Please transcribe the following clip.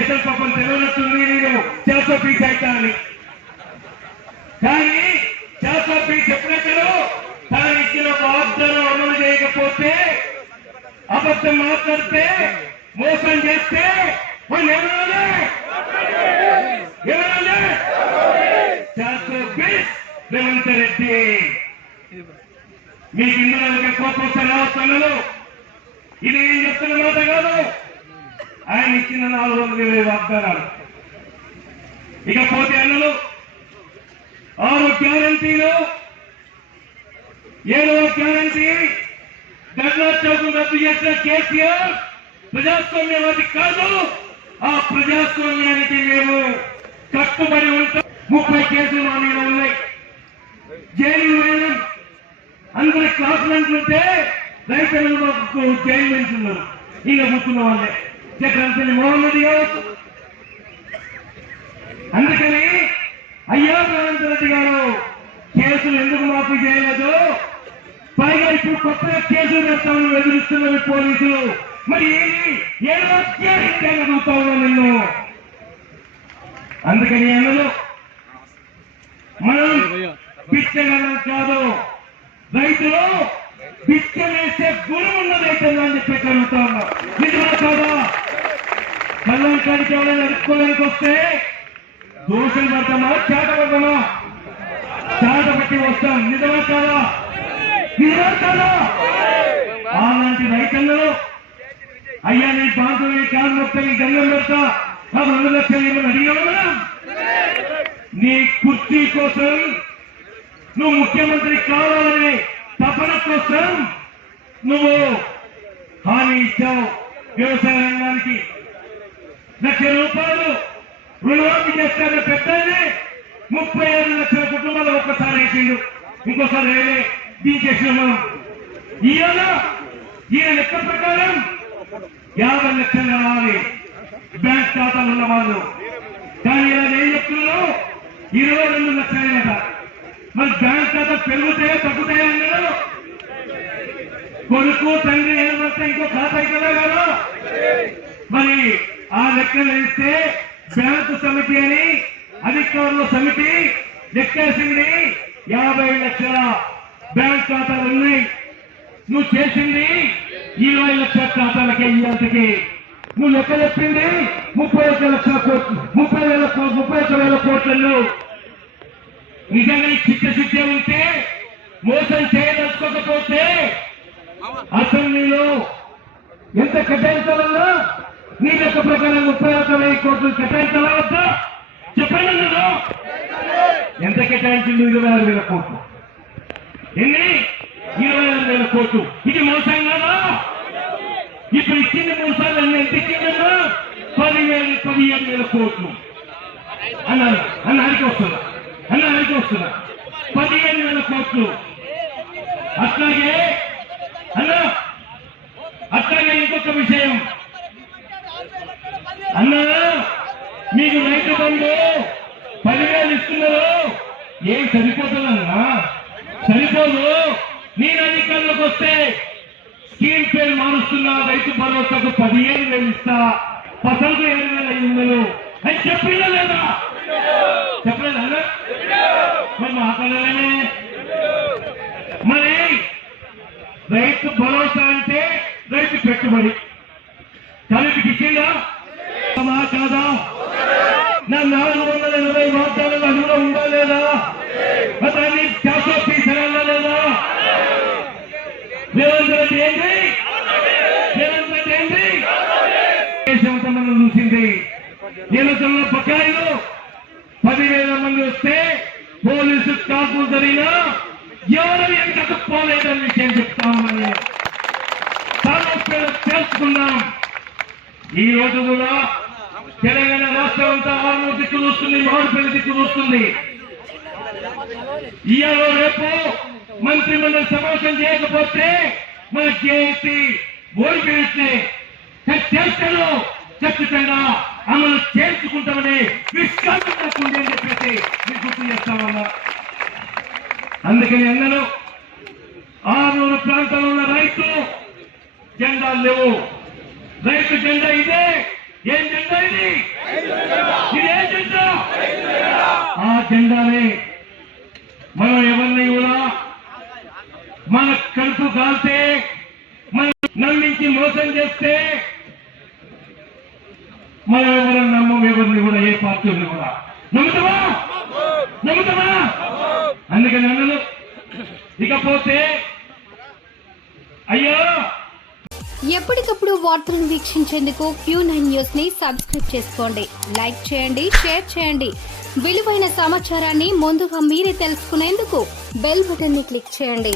అసలు పాపం తెలియనట్టుంది నేను చేసో పీస్ అవుతా అని. కానీ చేసో పీస్ ఎప్పుడెక్కడో తాను ఇచ్చిన వాగ్దానం అమలు చేయకపోతే, అబద్ధం మాట్లాడితే, మోసం చేస్తే వాళ్ళు ఎవరాలే చేసో పీస్ రేవంత్ రెడ్డి. మీకు ఇందులో కోపం రావస్తాను. ఇది ఏం చెప్తున్న మాట కాదు, ఆయన ఇచ్చిన 420 వాగ్దానాలు. ఇకపోతే అన్నలు 6 గ్యారంటీలు, 7వ గ్యారంటీ ధర్నా చౌకం రద్దు చేసిన కేసీఆర్ ప్రజాస్వామ్యవాది కాదు. ఆ ప్రజాస్వామ్యానికి మేము కట్టుబడి ఉంటాం. 30 కేసులు మా మీద ఉన్నాయి. జైలు వేయడం అందరి క్లాసులంటుంటే రైతులకు జైలు వెళ్తున్నారు. ఈయన కూర్చున్న వాళ్ళే చక్రంపల్లి మోహమ్మద్ కావచ్చు. అందుకని అయ్యా రేవంత్ రెడ్డి గారు కేసులు ఎందుకు మాఫీ చేయలేదు? పైగా ఇప్పుడు కొత్తగా కేసులు పెడతామని ఎదురుస్తున్నది పోలీసులు. మరి ఏదో అడుగుతా ఉన్నా నిన్ను. అందుకని అన్నలు మనం పిచ్చగలం కాదు, రైతులు పిచ్చ వేసే గుణం ఉన్నదైతుందా అని చెప్పి అడుగుతా ఉన్నా. నిజమా కాదా? కళ్ళం కాడికి ఎవరైనా అడుక్కోవడానికి వస్తే దోషులు పడతామా, చేట పడతామా? చేట పట్టి వస్తాం. నిజమా కాదా? నిజమా కాదా? అలాంటి రైతులు అయ్యా నీ బాంధవు నీ కాలు మొత్తం నీ గంగం పెడతా, ఆ 2 లక్షలు ఏమని అడిగావా? నీ కుర్చీ కోసం, నువ్వు ముఖ్యమంత్రి కావాలని తపన కోసం నువ్వు హామీ ఇచ్చావు. వ్యవసాయ రంగానికి 1 లక్ష రూపాయలు రుణమాఫీ చేస్తానే పెద్దనే 37 లక్షల కుటుంబాలు ఒక్కసారి వేసిండు, ఇంకోసారి వేలే దించేసిన మనం. ఈయన లెక్క ప్రకారం 50 లక్షలు రావాలి బ్యాంక్ ఖాతాలు ఉన్న వాళ్ళు. కానీ ఇలా ఏం చెప్తున్నావు? 22 లక్షలేట. మరి బ్యాంక్ ఖాతా పెరుగుతాయా తగ్గుతాయా అన్నాడు. కొడుకు తండ్రి ఏమంటే ఇంకో ఖాతా అవుతుందా కదా? మరి ఆ లెక్కలు వేస్తే బ్యాంకు సమితి అని అధికారుల సమితి లెక్కేసింది 50 లక్షల బ్యాంక్ ఖాతాలు ఉన్నాయి. నువ్వు చేసింది 20 లక్షల ఖాతాలకే ఇయ్యాలకి. నువ్వు లెక్క చెప్పింది 31 లక్షల కోట్లు, 31 వేల కోట్లను. నిజంగా చిత్తశుద్ధి ఉంటే, మోసం చేయదలుచుకోకపోతే అసెంబ్లీలో ఎంత కేటాయించాలన్నా నీ లెక్క ప్రకారం 31,000 కోట్లు కేటాయించాలా వద్దా? చెప్పండి. ఎంత కేటాయించింది? 26,000 కోట్లు. ఎన్ని? 26,000 కోట్లు. ఇది మోసం కదా? ఇప్పుడు ఇచ్చింది 3 సార్లు ఎంత ఇచ్చిందన్నా? 17,000 కోట్లు అన్నారు. అడిగి వస్తున్నా 15,000 కోట్లు. అట్లాగే ఇంకొక విషయం అన్నా, మీకు రైతు బంధు 10,000 ఇస్తున్నారు. ఏం సరిపోతుందన్నా? సరిపోదు. నేను అధికారంలోకి వస్తే స్కీమ్ పేరు మారుస్తున్నా, రైతు భరోసాకు 15,000 ఇస్తా, ఫసలుకు 7,500 అని చెప్పిందా లేదా? చెప్పలేదా? మరి మాట్లాడలేనే. మరి రైతు భరోసా అంటే రైతు పెట్టుబడి కలిపి ఇచ్చిందా కాదా? నా 480 వాగ్దానాలు అందులో ఉందా లేదా? దాన్ని చేసో తీసరా లేదా? రేవంత్ రెడ్డి ఏంటి? మనం చూసింది ఎన్నికల్లో బకాయిలు 10,000 మంది వస్తే పోలీసు కాపులు జరిగినా ఎవరు వెనకకు పోలేదని విషయం చెప్తామని తెలుసుకున్నాం. ఈ రోజు కూడా తెలంగాణ రాష్ట్రం అంతా 6 దిక్కు చూస్తుంది, మామిడిపల్లి దిక్కు చూస్తుంది. ఇవాళ రేపు మంత్రిమండలి సమావేశం చేయకపోతే మన జేఏసీ ఓడిపోయినట్లే. చేస్తాను ఖచ్చితంగా అమలు చేర్చుకుంటామని విశ్వాసం ఉంది అని చెప్పేసి మీకు గుర్తు చేస్తామన్నా. అందుకని అన్నలు 6 ప్రాంతాల్లో ఉన్న రైతు జెండాలు లేవు. రైతు జెండా ఇదే. ఏం జెండా? ఇది ఇదే జెండా. ఆ జెండానే మనం ఎవరిని కూడా మన కడుపు కాల్తే, మనం నమ్మించి మోసం చేస్తే మనం ఎవరు నమ్మం, ఎవరిని కూడా, ఏ పార్టీని కూడా నమ్ముతామా? అందుకని అన్నలు ఇకపోతే అయ్యో ఎప్పటికప్పుడు వార్తలను వీక్షించేందుకు Q9 న్యూస్ ని సబ్స్క్రైబ్ చేసుకోండి, లైక్ చేయండి, షేర్ చేయండి. విలువైన సమాచారాన్ని ముందుగా మీరే తెలుసుకునేందుకు బెల్ బటన్ ని క్లిక్ చేయండి.